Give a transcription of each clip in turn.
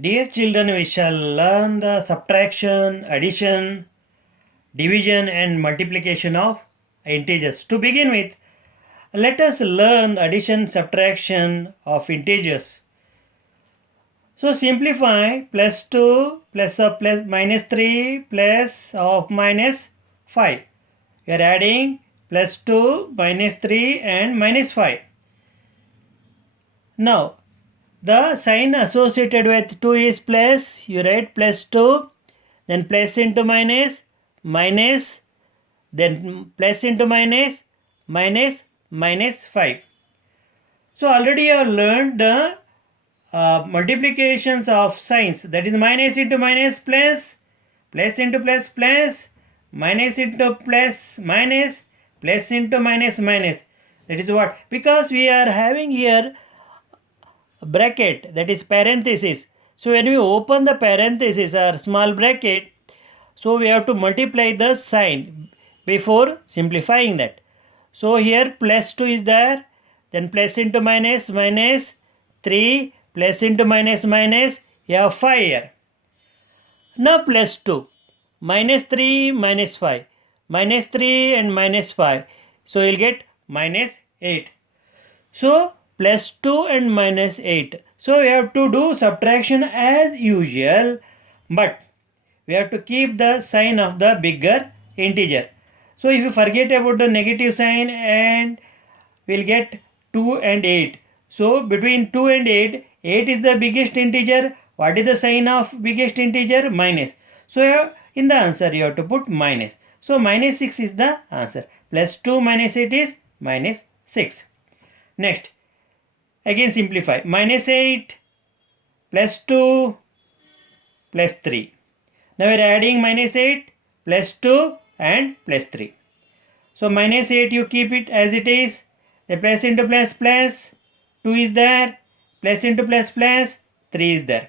Dear children, we shall learn the subtraction, addition, division and multiplication of integers. To begin with, let us learn addition, subtraction of integers. So simplify plus 2 plus of plus minus 3 plus of minus 5. We are adding plus 2, minus 3 and minus 5. Now, the sign associated with 2 is plus. You write plus 2, then plus into minus, minus, then plus into minus, minus, minus 5. So already you have learned the multiplications of signs, that is minus into minus plus, plus into plus plus, minus into plus minus, plus into minus minus. That is what? Because we are having here bracket, that is parenthesis. So when we open the parenthesis or small bracket, so we have to multiply the sign before simplifying that. So here plus 2 is there, then plus into minus, minus 3, plus into minus, minus, you have 5 here. Now plus 2, minus 3, minus 5, minus 3 and minus 5. So you'll get minus 8. So plus 2 and minus 8. So we have to do subtraction as usual, but we have to keep the sign of the bigger integer. So if you forget about the negative sign, and we'll get 2 and 8. So between 2 and 8, 8 is the biggest integer. What is the sign of biggest integer? Minus. So in the answer you have to put minus. So minus 6 is the answer. Plus 2 minus 8 is minus 6. Next, again simplify. Minus 8 plus 2 plus 3. Now we are adding minus 8 plus 2 and plus 3. So minus 8 you keep it as it is. The plus into plus plus, 2 is there. Plus into plus plus, 3 is there.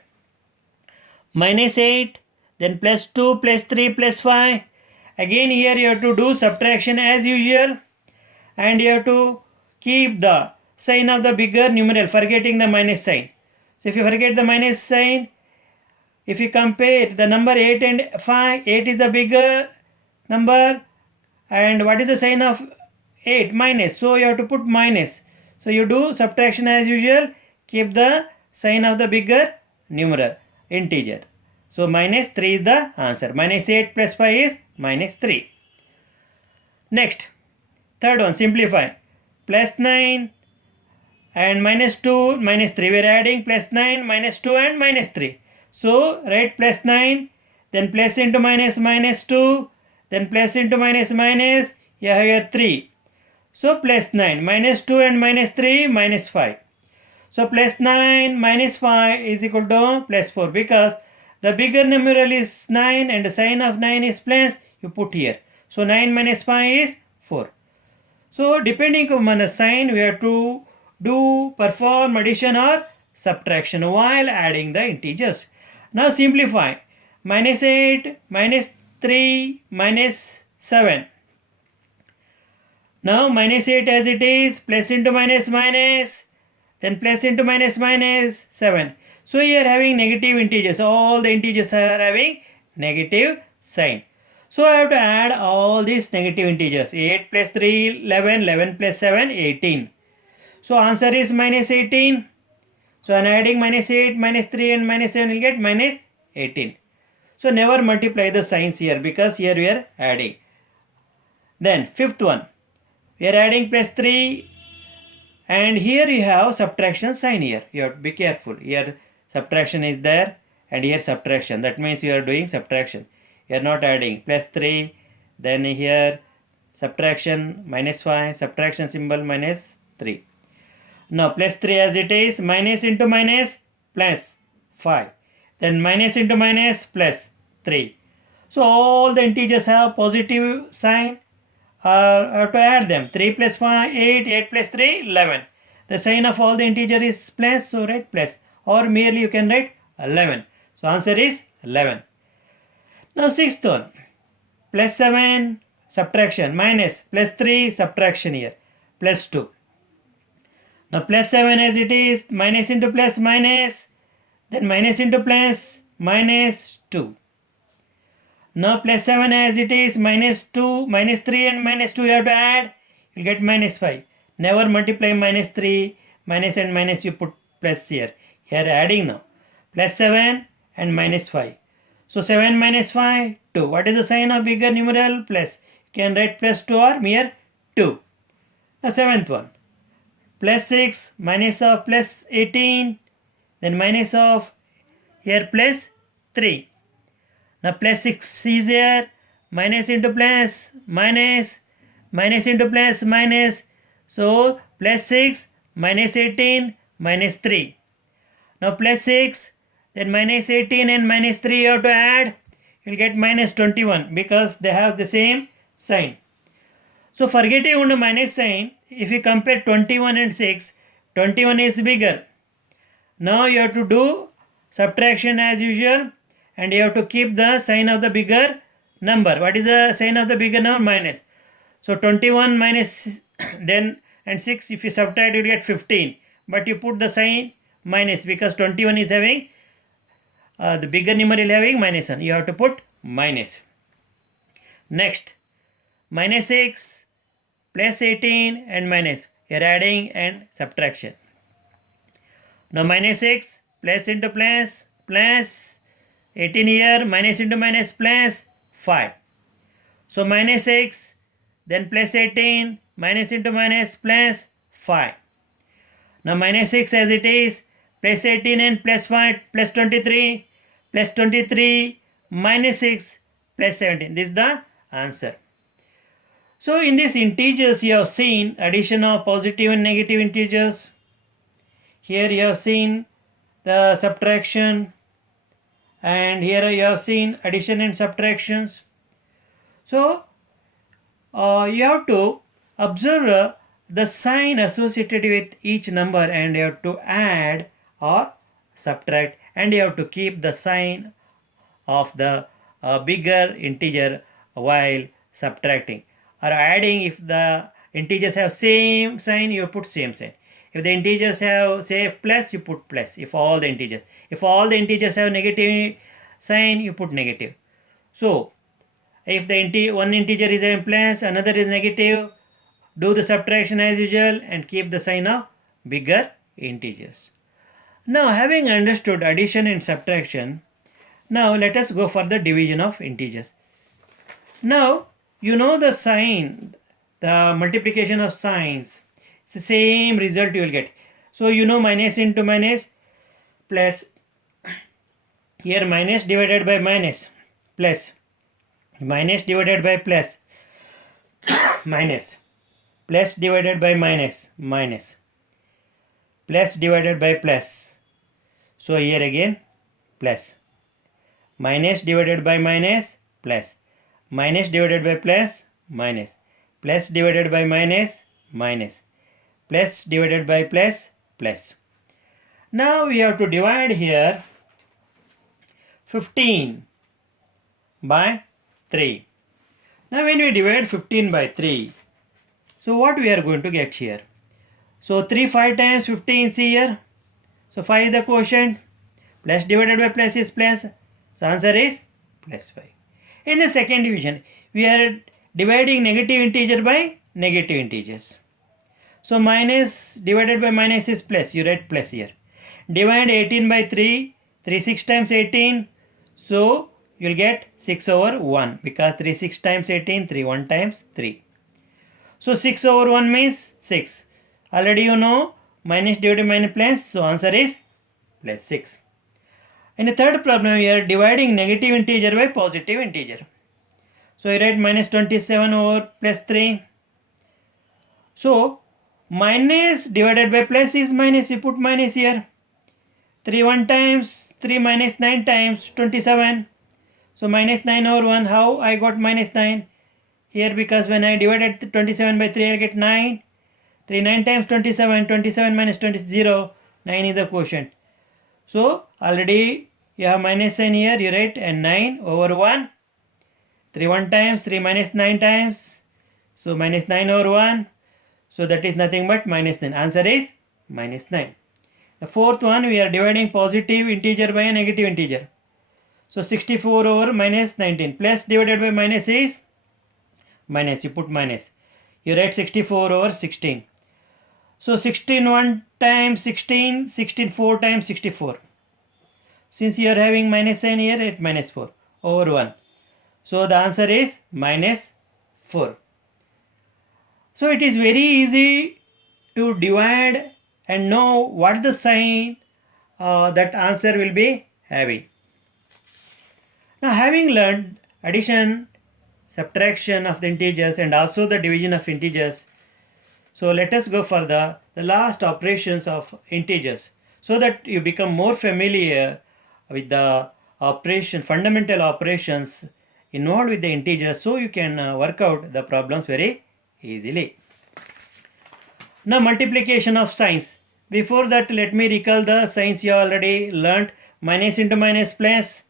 Minus 8, then plus 2 plus 3 plus 5. Again here you have to do subtraction as usual. And you have to keep the sign of the bigger numeral, forgetting the minus sign. So if you forget the minus sign, if you compare the number 8 and 5, 8 is the bigger number. And what is the sign of 8? Minus. So you have to put minus. So you do subtraction as usual. Keep the sign of the bigger numeral, integer. So minus 3 is the answer. Minus 8 plus 5 is minus 3. Next, third one, simplify. Plus 9 and minus 2, minus 3. We are adding plus 9, minus 2 and minus 3. So write plus 9, then plus into minus, minus 2, then plus into minus, minus, you have here 3. So plus 9, minus 2 and minus 3, minus 5. So plus 9 minus 5 is equal to plus 4, because the bigger numeral is 9 and the sign of 9 is plus, you put here. So 9 minus 5 is 4. So depending on the sign, we have to perform addition or subtraction while adding the integers. Now simplify. Minus 8, minus 3, minus 7. Now minus 8 as it is, plus into minus minus, then plus into minus minus 7. So here having negative integers. All the integers are having negative sign. So I have to add all these negative integers. 8 plus 3, 11, 11 plus 7, 18. So answer is minus 18. So I am adding minus 8, minus 3 and minus 7 will get minus 18. So never multiply the signs here, because here we are adding. Then fifth one. We are adding plus 3, and here you have subtraction sign here. You have to be careful. Here subtraction is there and here subtraction. That means you are doing subtraction. You are not adding. Plus 3, then here subtraction minus 5, subtraction symbol minus 3. Now plus 3 as it is, minus into minus plus 5. Then minus into minus plus 3. So all the integers have positive sign. Have to add them. 3 plus 5, 8, 8 plus 3, 11. The sign of all the integer is plus, so write plus. Or merely you can write 11. So answer is 11. Now sixth one. Plus 7, subtraction, minus, plus 3, subtraction here, plus 2. Now plus 7 as it is, minus into plus minus, Then minus into plus, minus 2. Now plus 7 as it is, minus 2, minus 3 and minus 2 you have to add, you'll get minus 5. Never multiply minus 3, minus and minus you put plus here. Here adding now. Plus 7 and minus 5. So 7 minus 5, 2. What is the sign of bigger numeral? Plus. You can write plus 2 or mere 2. Now seventh one. Plus 6 minus of plus 18. Then minus of here plus 3. Now plus 6 is there, minus into plus, minus, minus into plus, minus. So plus 6, minus 18, minus 3. Now plus 6, then minus 18 and minus 3 you have to add. You'll get minus 21 because they have the same sign. So forgetting on the minus sign, if you compare 21 and 6, 21 is bigger. Now you have to do subtraction as usual. And you have to keep the sign of the bigger number. What is the sign of the bigger number? Minus. So 21 minus then and 6, if you subtract you get 15. But you put the sign minus because 21 is having, the bigger number is having minus 1. You have to put minus. Next, minus 6, plus 18 and minus. You are adding and subtraction. Now minus 6, plus into plus, plus 18 here, minus into minus plus 5. So minus 6, then plus 18, minus into minus plus 5. Now minus 6 as it is, plus 18 and plus 5, plus 23, plus 23, minus 6, plus 17. This is the answer. So in these integers you have seen addition of positive and negative integers. Here you have seen the subtraction. And here you have seen addition and subtractions. So you have to observe the sign associated with each number and you have to add or subtract, and you have to keep the sign of the bigger integer while subtracting or adding. If the integers have same sign, you put same sign. If the integers have say plus, you put plus. If all the integers have negative sign, you put negative. So if the one integer is a plus, another is negative, do the subtraction as usual and keep the sign of bigger integers. Now having understood addition and subtraction, now let us go for the division of integers. Now you know the sign, the multiplication of signs. It's the same result you will get. So you know minus into minus, plus, here minus divided by minus, plus, minus divided by plus, minus, plus divided by minus, minus, plus divided by plus. So here again plus, minus divided by minus, plus, minus divided by plus, minus, plus divided by minus, minus, plus divided by plus, plus. Now we have to divide here 15 by 3. Now when we divide 15 by 3, so what we are going to get here? So 3 5 times 15 see here. So 5 is the quotient. Plus divided by plus is plus. So answer is plus 5. In the second division, we are dividing negative integer by negative integers. So minus divided by minus is plus. You write plus here. Divide 18 by 3. 3 6 times 18. So you will get 6 over 1 because 3 6 times 18, 3 1 times 3. So 6 over 1 means 6. Already you know minus divided by minus plus. So answer is plus 6. In the third problem, we are dividing negative integer by positive integer. So you write minus 27 over plus 3. So minus divided by plus is minus. You put minus here. 3 1 times 3 minus 9 times 27. So minus 9 over 1. How I got minus 9? Here because when I divided 27 by 3, I get 9. 3 9 times 27. 27 minus 20 is 0. 9 is the quotient. So already you have minus sign here. You write and 9 over 1. 3 1 times 3 minus 9 times. So minus 9 over 1. So that is nothing but minus 9. Answer is minus 9. The fourth one, we are dividing positive integer by a negative integer. So 64 over minus 19. Plus divided by minus is minus. You put minus. You write 64 over 16. So 16 1 times 16, 16 4 times 64. Since you are having minus sign here, it minus 4 over 1. So the answer is minus 4. So it is very easy to divide and know what the sign that answer will be having. Now, having learned addition, subtraction of the integers and also the division of integers, so let us go for the last operations of integers so that you become more familiar with the fundamental operations involved with the integers, so you can work out the problems very easily. Now, multiplication of signs. Before that, let me recall the signs you already learnt. Minus into minus plus,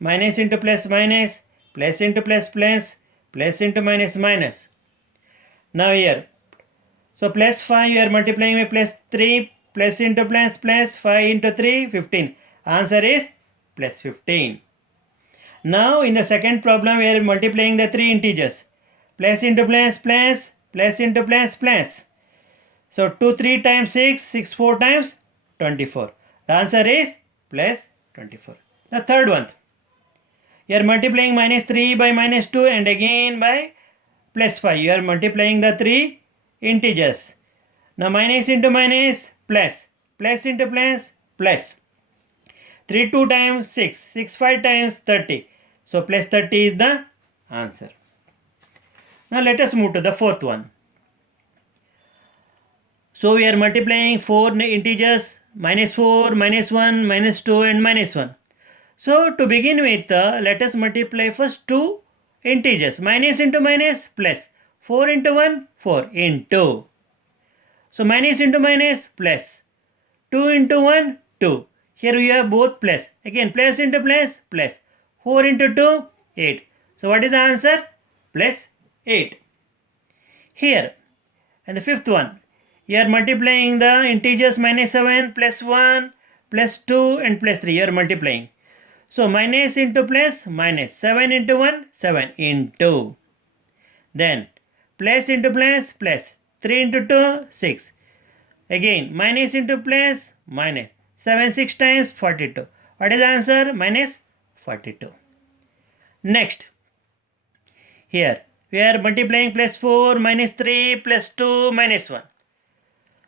minus into plus minus, plus into plus plus, plus into minus minus. Now here, so plus 5 you are multiplying with plus 3, plus into plus plus, 5 into 3, 15. Answer is plus 15. Now in the second problem we are multiplying the three integers. Plus into plus plus, plus into plus plus. So 2 3 times 6, 6 4 times 24. The answer is plus 24. The third one. You are multiplying minus 3 by minus 2 and again by plus 5. You are multiplying the three integers. Now minus into minus plus, plus into plus plus. 3 2 times 6, 6 5 times 30. So plus 30 is the answer. Now let us move to the fourth one. So we are multiplying four integers, minus 4, minus 1, minus 2 and minus 1. So to begin with, let us multiply first two integers. Minus into minus plus. 4 into 1, 4 into. So minus into minus plus. 2 into 1, 2. Here we have both plus. Again plus into plus plus. 4 into 2, 8. So what is the answer? Plus 8. Here, and the fifth one, you are multiplying the integers minus 7, plus 1, plus 2 and plus 3. You are multiplying. So minus into plus minus. 7 into 1, 7 into. Then plus into plus plus. 3 into 2, 6. Again minus into plus minus. 7 6 times 42. What is the answer? Minus 42. Next, here we are multiplying plus 4, minus 3, plus 2, minus 1.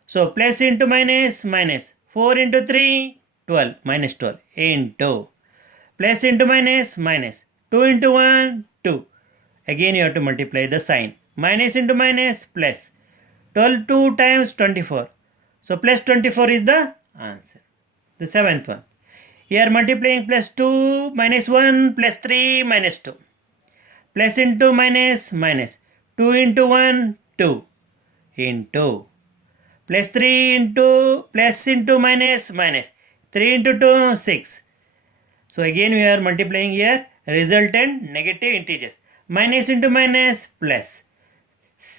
So plus into minus minus. 4 into 3, 12, minus 12 into. Plus into minus minus. 2 into 1, 2. Again you have to multiply the sign. Minus into minus plus. 12 2 times 24. So plus 24 is the answer. The seventh one. Here multiplying plus 2, minus 1, plus 3, minus 2. Plus into minus minus. 2 into 1, 2 into. Plus 3 into plus into minus minus. 3 into 2, 6. So again we are multiplying here resultant negative integers. Minus into minus plus.